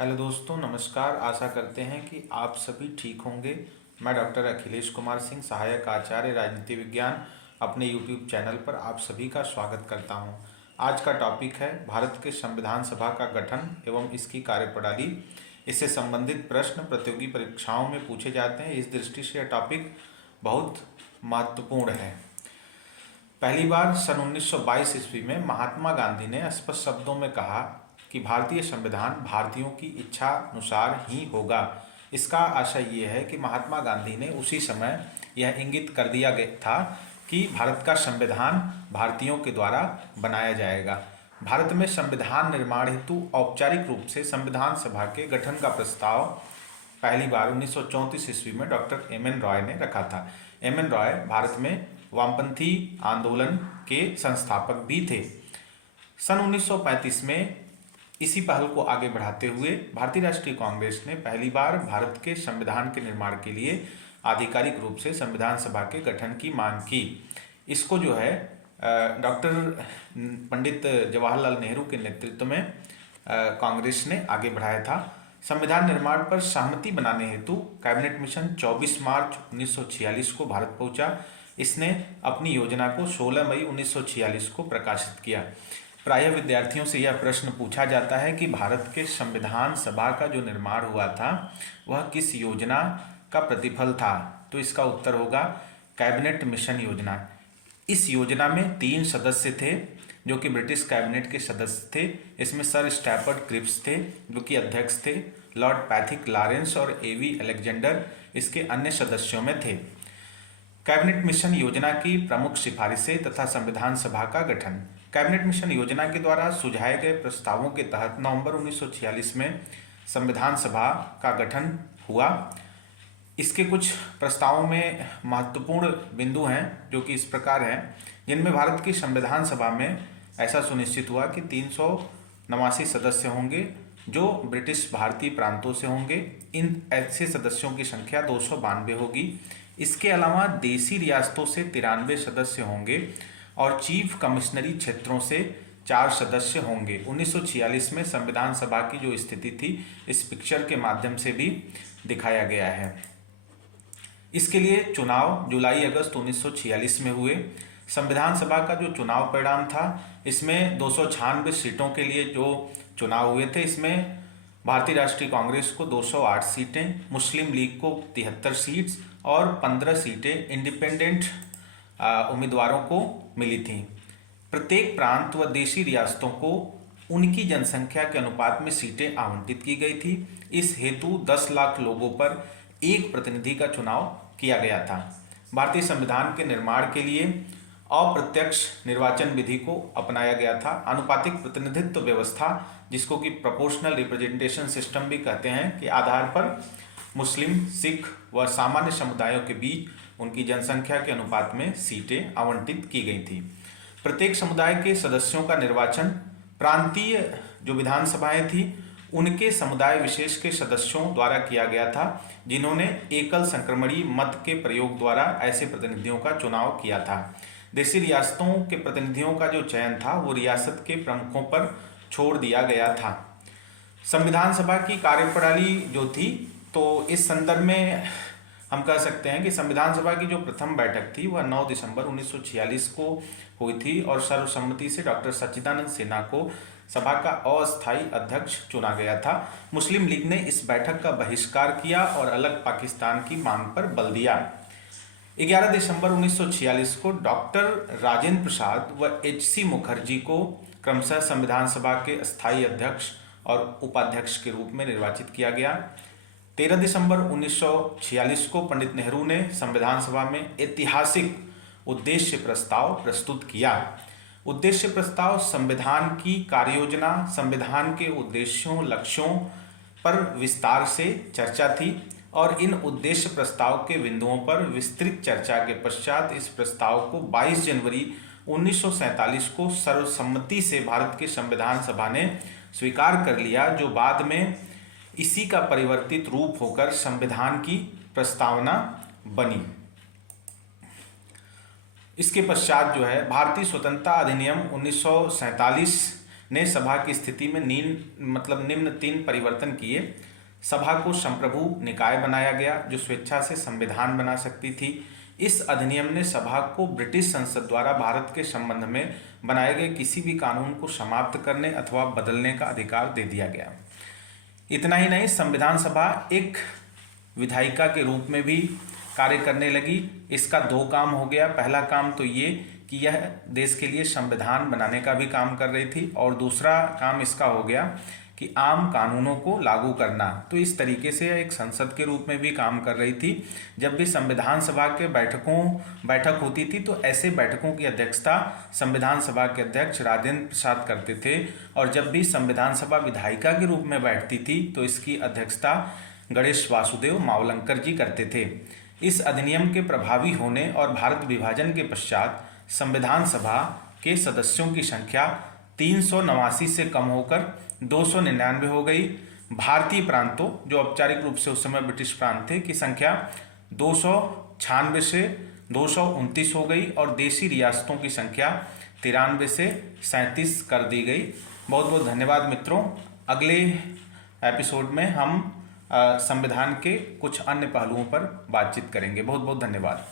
Hello दोस्तों, नमस्कार। आशा करते हैं कि आप सभी ठीक होंगे। मैं डॉक्टर अखिलेश कुमार सिंह, सहायक आचार्य राजनीति विज्ञान, अपने यूट्यूब चैनल पर आप सभी का स्वागत करता हूं। आज का टॉपिक है भारत के संविधान सभा का गठन एवं इसकी कार्यप्रणाली। इससे संबंधित प्रश्न प्रतियोगी परीक्षाओं में पूछे जाते हैं। इस दृष्टि से यह टॉपिक बहुत महत्वपूर्ण है। पहली बार सन 1922 ईस्वी में महात्मा गांधी ने स्पष्ट शब्दों में कहा कि भारतीय संविधान भारतीयों की इच्छा अनुसार ही होगा। इसका आशय ये है कि महात्मा गांधी ने उसी समय यह इंगित कर दिया गया था कि भारत का संविधान भारतीयों के द्वारा बनाया जाएगा। भारत में संविधान निर्माण हेतु औपचारिक रूप से संविधान सभा के गठन का प्रस्ताव पहली बार 1934 ईस्वी में डॉक्टर एम.एन. रॉय ने रखा था। एम.एन. रॉय भारत में वामपंथी आंदोलन के संस्थापक भी थे। सन 1935 में इसी पहल को आगे बढ़ाते हुए भारतीय राष्ट्रीय कांग्रेस ने पहली बार भारत के संविधान के निर्माण के लिए आधिकारिक रूप से संविधान सभा के गठन की मांग की। इसको जो है डॉक्टर पंडित जवाहरलाल नेहरू के नेतृत्व में कांग्रेस ने आगे बढ़ाया था। संविधान निर्माण पर सहमति बनाने हेतु कैबिनेट मिशन 24 मार्च 1946 को भारत पहुंचा। इसने अपनी योजना को 16 मई 1946 को प्रकाशित किया। प्रायः विद्यार्थियों से यह प्रश्न पूछा जाता है कि भारत के संविधान सभा का जो निर्माण हुआ था वह किस योजना का प्रतिफल था। तो इसका उत्तर होगा कैबिनेट मिशन योजना। इस योजना में 3 सदस्य थे जो कि ब्रिटिश कैबिनेट के सदस्य थे। इसमें सर स्टैफर्ड क्रिप्स थे जो कि अध्यक्ष थे। लॉर्ड पैथिक लॉरेंस और ए.वी. अलेक्जेंडर इसके अन्य सदस्यों में थे। कैबिनेट मिशन योजना की प्रमुख सिफारिशें तथा संविधान सभा का गठन। कैबिनेट मिशन योजना के द्वारा सुझाए गए प्रस्तावों के तहत नवंबर 1946 में संविधान सभा का गठन हुआ। इसके कुछ प्रस्तावों में महत्वपूर्ण बिंदु हैं जो कि इस प्रकार हैं, जिनमें भारत की संविधान सभा में ऐसा सुनिश्चित हुआ कि 389 सदस्य होंगे जो ब्रिटिश भारतीय प्रांतों से होंगे। इन ऐसे सदस्यों की संख्या 292 होगी। इसके अलावा देशी रियासतों से 93 सदस्य होंगे और चीफ कमिश्नरी क्षेत्रों से 4 सदस्य होंगे। 1946 में संविधान सभा की जो स्थिति थी इस पिक्चर के माध्यम से भी दिखाया गया है। इसके लिए चुनाव जुलाई अगस्त 1946 में हुए। संविधान सभा का जो चुनाव परिणाम था इसमें 296 सीटों के लिए जो चुनाव हुए थे, इसमें भारतीय राष्ट्रीय कांग्रेस को 208 सीटें, मुस्लिम लीग को 73 सीट्स और 15 सीटें इंडिपेंडेंट उम्मीदवारों को मिली थी। प्रत्येक प्रांत व देशी रियासतों को उनकी जनसंख्या के अनुपात में सीटें आवंटित की गई थी। इस हेतु 10 लाख लोगों पर एक प्रतिनिधि का चुनाव किया गया था। भारतीय संविधान के निर्माण के लिए अप्रत्यक्ष निर्वाचन विधि को अपनाया गया था। आनुपातिक प्रतिनिधित्व व्यवस्था, जिसको कि प्रोपोर्शनल रिप्रेजेंटेशन सिस्टम भी कहते हैं, के आधार पर मुस्लिम, सिख व सामान्य समुदायों के बीच उनकी जनसंख्या के अनुपात में सीटें आवंटित की गई थी। प्रत्येक समुदाय के सदस्यों का निर्वाचन प्रांतीय जो विधानसभाएं थी उनके समुदाय विशेष के सदस्यों द्वारा किया गया था, जिन्होंने एकल संक्रमणीय मत के प्रयोग द्वारा ऐसे प्रतिनिधियों का चुनाव किया था। देशी रियासतों के प्रतिनिधियों का जो चयन था वो रियासत के प्रमुखों पर छोड़ दिया गया था। संविधान सभा की कार्यप्रणाली जो थी, तो इस संदर्भ में हम कह सकते हैं कि संविधान सभा की जो प्रथम बैठक थी वह 9 दिसंबर 1946 को हुई थी और सर्वसम्मति से डॉक्टर सच्चिदानंद सिन्हा को सभा का अस्थायी अध्यक्ष चुना गया था। मुस्लिम लीग ने इस बैठक का बहिष्कार किया और अलग पाकिस्तान की मांग पर बल दिया। 11 दिसंबर 1946 को डॉक्टर राजेंद्र प्रसाद व एच.सी. मुखर्जी को क्रमशः संविधान सभा के अस्थायी अध्यक्ष और उपाध्यक्ष के रूप में निर्वाचित किया गया। 13 दिसंबर 1946 को पंडित नेहरू ने संविधान सभा में ऐतिहासिक उद्देश्य प्रस्ताव प्रस्तुत किया। उद्देश्य प्रस्ताव संविधान की कार्ययोजना, संविधान के उद्देश्यों, लक्ष्यों पर विस्तार से चर्चा थी और इन उद्देश्य प्रस्ताव के बिंदुओं पर विस्तृत चर्चा के पश्चात इस प्रस्ताव को 22 जनवरी 1947 को सर्वसम्मति से भारत की संविधान सभा ने स्वीकार कर लिया, जो बाद में इसी का परिवर्तित रूप होकर संविधान की प्रस्तावना बनी। इसके पश्चात जो है भारतीय स्वतंत्रता अधिनियम 1947 ने सभा की स्थिति में निम्न 3 परिवर्तन किए। सभा को संप्रभु निकाय बनाया गया जो स्वेच्छा से संविधान बना सकती थी। इस अधिनियम ने सभा को ब्रिटिश संसद द्वारा भारत के संबंध में बनाए गए किसी भी कानून को समाप्त करने अथवा बदलने का अधिकार दे दिया गया। इतना ही नहीं, संविधान सभा एक विधायिका के रूप में भी कार्य करने लगी। इसका 2 काम हो गया। पहला काम तो ये कि यह देश के लिए संविधान बनाने का भी काम कर रही थी, और दूसरा काम इसका हो गया कि आम कानूनों को लागू करना। तो इस तरीके से एक संसद के रूप में भी काम कर रही थी। जब भी संविधान सभा के बैठक होती थी तो ऐसे बैठकों की अध्यक्षता संविधान सभा के अध्यक्ष राजेंद्र प्रसाद करते थे, और जब भी संविधान सभा विधायिका के रूप में बैठती थी तो इसकी अध्यक्षता गणेश वासुदेव मावलंकर जी करते थे। इस अधिनियम के प्रभावी होने और भारत विभाजन के पश्चात संविधान सभा के सदस्यों की संख्या 389 से कम होकर 299 हो गई। भारतीय प्रांतों, जो औपचारिक रूप से उस समय ब्रिटिश प्रांत थे, की संख्या 296 से 229 हो गई, और देशी रियासतों की संख्या 93 से 37 कर दी गई। बहुत बहुत धन्यवाद मित्रों। अगले एपिसोड में हम संविधान के कुछ अन्य पहलुओं पर बातचीत करेंगे। बहुत बहुत धन्यवाद।